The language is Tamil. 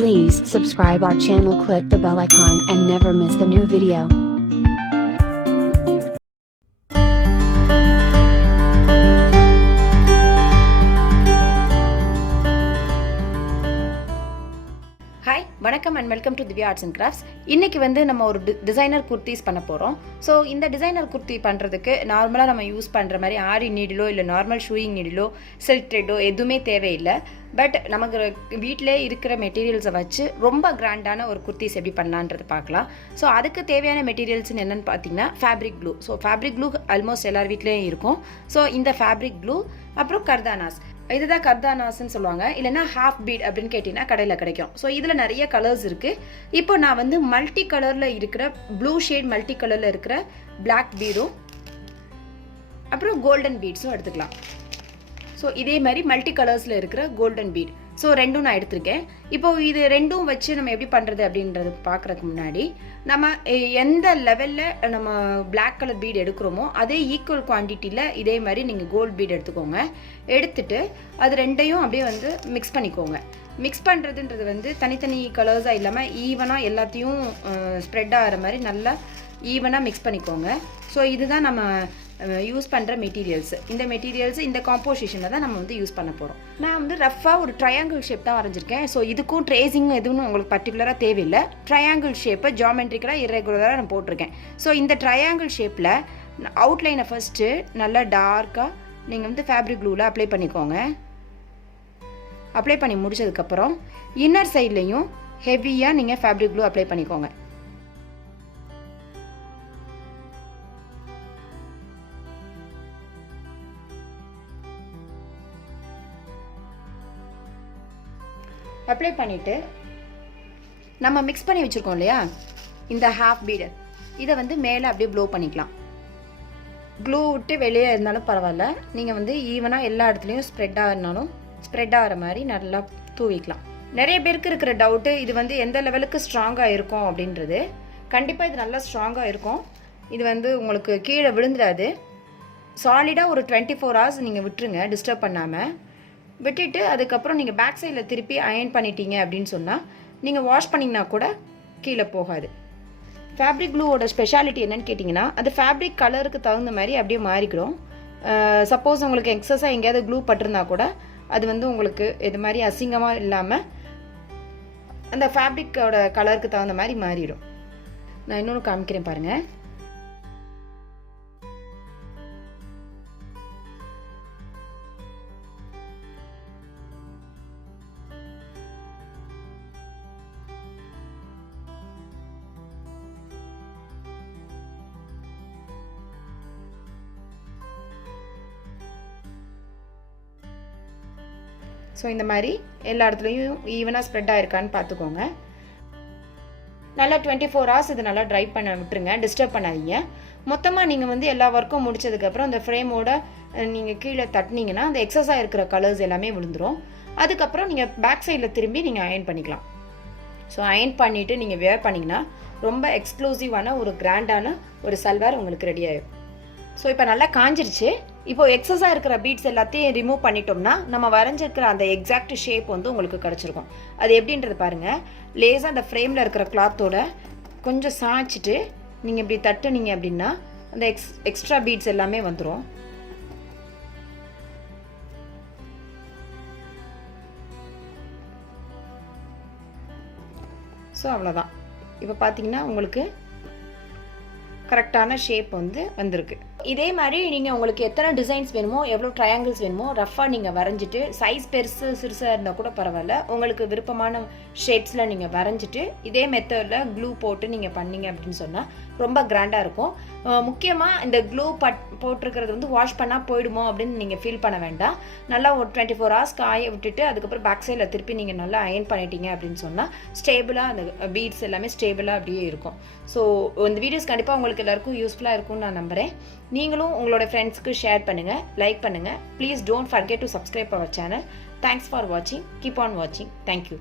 Please subscribe our channel, click the bell icon and never miss the new video. Hi, வணக்கம் and welcome to Dhivya Arts and Crafts. இன்னைக்கு வந்து நம்ம ஒரு டிசைனர் குர்த்திஸ் பண்ண போறோம். ஸோ இந்த டிசைனர் குர்த்தி பண்ணுறதுக்கு நார்மலாக நம்ம யூஸ் பண்ணுற மாதிரி ஆரி நீடிலோ இல்லை நார்மல் ஷூயிங் நீடிலோ சில்க் த்ரெட்டோ எதுவுமே தேவையில்லை. பட் நமக்கு வீட்டிலே இருக்கிற மெட்டீரியல்ஸை வச்சு ரொம்ப கிராண்டான ஒரு குர்த்திஸ் எப்படி பண்ணலான்றது பார்க்கலாம். ஸோ அதுக்கு தேவையான மெட்டீரியல்ஸ்னு என்னென்னு பார்த்தீங்கன்னா fabric clue. So fabric clue almost எல்லார் வீட்லேயும் இருக்கும். ஸோ இந்த ஃபேப்ரிக் க்ளூ, அப்புறம் கர்தானாஸ். இதுதான் கர்தானாஸ்ன்னு சொல்லுவாங்க, இல்லைனா ஹாஃப் பீட் அப்படின்னு கேட்டிங்கன்னா கடையில் கிடைக்கும். ஸோ இதில் நிறைய கலர்ஸ் இருக்குது. இப்போ நான் வந்து மல்டி கலரில் இருக்கிற ப்ளூ ஷேட் மல்டி கலரில் இருக்கிற பிளாக் பீடும் அப்புறம் கோல்டன் பீட்ஸும் எடுத்துக்கலாம். ஸோ இதே மாதிரி மல்டி கலர்ஸில் இருக்கிற கோல்டன் பீட், ஸோ ரெண்டும் நான் எடுத்திருக்கேன். இப்போது இது ரெண்டும் வச்சு நம்ம எப்படி பண்ணுறது அப்படின்றது பார்க்குறதுக்கு முன்னாடி நம்ம எந்த லெவலில் நம்ம பிளாக் கலர் பீட் எடுக்கிறோமோ அதே ஈக்குவல் குவான்டிட்டியில் இதே மாதிரி நீங்கள் கோல்ட் பீட் எடுத்துக்கோங்க. எடுத்துட்டு அது ரெண்டையும் அப்படியே வந்து மிக்ஸ் பண்ணிக்கோங்க. மிக்ஸ் பண்ணுறதுன்றது வந்து தனித்தனி கலர்ஸாக இல்லாமல் ஈவனாக எல்லாத்தையும் ஸ்ப்ரெட் ஆகிற மாதிரி நல்லா ஈவனாக மிக்ஸ் பண்ணிக்கோங்க. ஸோ இதுதான் நம்ம யூஸ் பண்ணுற மெட்டீரியல்ஸ். இந்த மெட்டீரியல்ஸ் இந்த காம்போசிஷனில் தான் நம்ம வந்து யூஸ் பண்ண போகிறோம். நான் வந்து ரஃபாக ஒரு ட்ரையாங்கிள் ஷேப் தான் வரைஞ்சிருக்கேன். ஸோ இதுக்கும் ட்ரேசிங் எதுவும் உங்களுக்கு பர்டிகுலராக தேவையில்லை. ட்ரையாங்கிள் ஷேப்பை ஜாமெட்ரிக்கலாக இரெகுலராக நான் போட்டிருக்கேன். ஸோ இந்த ட்ரையாங்கிள் ஷேப்பில் அவுட்லைனை ஃபஸ்ட்டு நல்லா டார்க்காக நீங்கள் வந்து ஃபேப்ரிக் க்ளூவில் அப்ளை பண்ணிக்கோங்க. அப்ளை பண்ணி முடிச்சதுக்கப்புறம் இன்னர் சைட்லேயும் ஹெவியாக நீங்கள் ஃபேப்ரிக் க்ளூ அப்ளை பண்ணிக்கோங்க. அப்ளை பண்ணிவிட்டு நம்ம மிக்ஸ் பண்ணி வச்சுருக்கோம் இல்லையா இந்த ஹாஃப் பீடு, இதை வந்து மேலே அப்படியே ப்ளோ பண்ணிக்கலாம். க்ளூ விட்டு வெளியே இருந்தாலும் பரவாயில்ல, நீங்கள் வந்து ஈவனாக எல்லா இடத்துலையும் ஸ்ப்ரெட் ஆகிற மாதிரி நல்லா தூவிக்கலாம். நிறைய பேருக்கு இருக்கிற டவுட்டு இது வந்து எந்த லெவலுக்கு ஸ்ட்ராங்காக இருக்கும் அப்படின்றது. கண்டிப்பாக இது நல்லா ஸ்ட்ராங்காக இருக்கும். இது வந்து உங்களுக்கு கீழே விழுந்துடாது. சாலிடாக ஒரு 24 hours நீங்கள் விட்டுருங்க டிஸ்டர்ப் பண்ணாமல். விட்டுட்டு அதுக்கப்புறம் நீங்கள் பேக் சைடில் திருப்பி அயர்ன் பண்ணிட்டீங்க அப்படின்னு சொன்னால் நீங்கள் வாஷ் பண்ணிங்கன்னா கூட கீழே போகாது. ஃபேப்ரிக் க்ளூவோட ஸ்பெஷாலிட்டி என்னென்னு கேட்டிங்கன்னா அது ஃபேப்ரிக் கலருக்கு தகுந்த மாதிரி அப்படியே மாறிக்கிறோம். சப்போஸ் உங்களுக்கு எக்ஸஸாக எங்கேயாவது க்ளூ பட்டிருந்தா கூட அது வந்து உங்களுக்கு இது மாதிரி அசிங்கமாக இல்லாமல் அந்த ஃபேப்ரிக்கோட கலருக்கு தகுந்த மாதிரி மாறிடும். நான் இன்னொன்று காமிக்கிறேன் பாருங்கள். ஸோ இந்த மாதிரி எல்லா இடத்துலையும் ஈவனாக ஸ்ப்ரெட் ஆகிருக்கான்னு பார்த்துக்கோங்க. நல்லா 24 hours இது நல்லா ட்ரை பண்ண விட்டுருங்க, டிஸ்டர்ப் பண்ணாதீங்க. மொத்தமாக நீங்கள் வந்து எல்லா ஒர்க்கும் முடிச்சதுக்கப்புறம் அந்த ஃப்ரேமோட நீங்கள் கீழே தட்டினீங்கன்னா அந்த எக்ஸஸாக இருக்கிற கலர்ஸ் எல்லாமே விழுந்துடும். அதுக்கப்புறம் நீங்கள் பேக் சைடில் திரும்பி நீங்கள் அயர்ன் பண்ணிக்கலாம். ஸோ அயர்ன் பண்ணிவிட்டு நீங்கள் வேர் பண்ணிங்கன்னா ரொம்ப எக்ஸ்க்ளூசிவான ஒரு கிராண்டான ஒரு சல்வார் உங்களுக்கு ரெடி ஆகிடும். ஸோ இப்போ நல்லா காஞ்சிருச்சு. இப்போது எக்ஸஸாக இருக்கிற பீட்ஸ் எல்லாத்தையும் ரிமூவ் பண்ணிட்டோம்னா நம்ம வரைஞ்சிருக்கிற அந்த எக்ஸாக்ட் ஷேப் வந்து உங்களுக்கு கிடச்சிருக்கும். அது எப்படின்றது பாருங்கள். லேசாக அந்த ஃப்ரேமில் இருக்கிற கிளாத்தோட கொஞ்சம் சாய்ச்சிட்டு நீங்கள் இப்படி தட்டுனீங்க அப்படின்னா அந்த எக்ஸ்ட்ரா பீட்ஸ் எல்லாமே வந்துடும். ஸோ அவ்வளோதான். இப்போ பார்த்தீங்கன்னா உங்களுக்கு கரெக்டான ஷேப் வந்து வந்திருக்கு. இதே மாதிரி நீங்கள் உங்களுக்கு எத்தனை டிசைன்ஸ் வேணுமோ எவ்வளோ ட்ரையாங்கிள்ஸ் வேணுமோ ரஃபாக நீங்கள் வரைஞ்சிட்டு சைஸ் பெருசு சிறுசாக இருந்தால் கூட பரவாயில்ல, உங்களுக்கு விருப்பமான ஷேப்ஸில் நீங்கள் வரைஞ்சிட்டு இதே மெத்தடில் க்ளூ போட்டு நீங்கள் பண்ணீங்க அப்படின்னு சொன்னால் ரொம்ப கிராண்டாக இருக்கும். முக்கியமாக இந்த க்ளூ போட்டிருக்கிறது வந்து வாஷ் பண்ணால் போயிடுமோ அப்படின்னு நீங்கள் ஃபீல் பண்ண வேண்டாம். நல்லா ஒரு 24 hours காய விட்டுட்டு அதுக்கப்புறம் பேக் சைடில் திருப்பி நீங்கள் நல்லா அயர்ன் பண்ணிட்டீங்க அப்படின்னு சொன்னால் ஸ்டேபிளாக அந்த பீட்ஸ் எல்லாமே ஸ்டேபிளாக அப்படியே இருக்கும். ஸோ இந்த வீடியோஸ் கண்டிப்பாக உங்களுக்கு எல்லாருக்கும் யூஸ்ஃபுல்லாக இருக்கும்னு நான் நம்புகிறேன். நீங்களும் உங்களோட ஃப்ரெண்ட்ஸ்க்கு ஷேர் பண்ணுங்கள், லைக் பண்ணுங்கள். Please don't forget to subscribe our channel. Thanks for வாட்சிங். கீப் ஆன் வாட்சிங். தேங்க்யூ.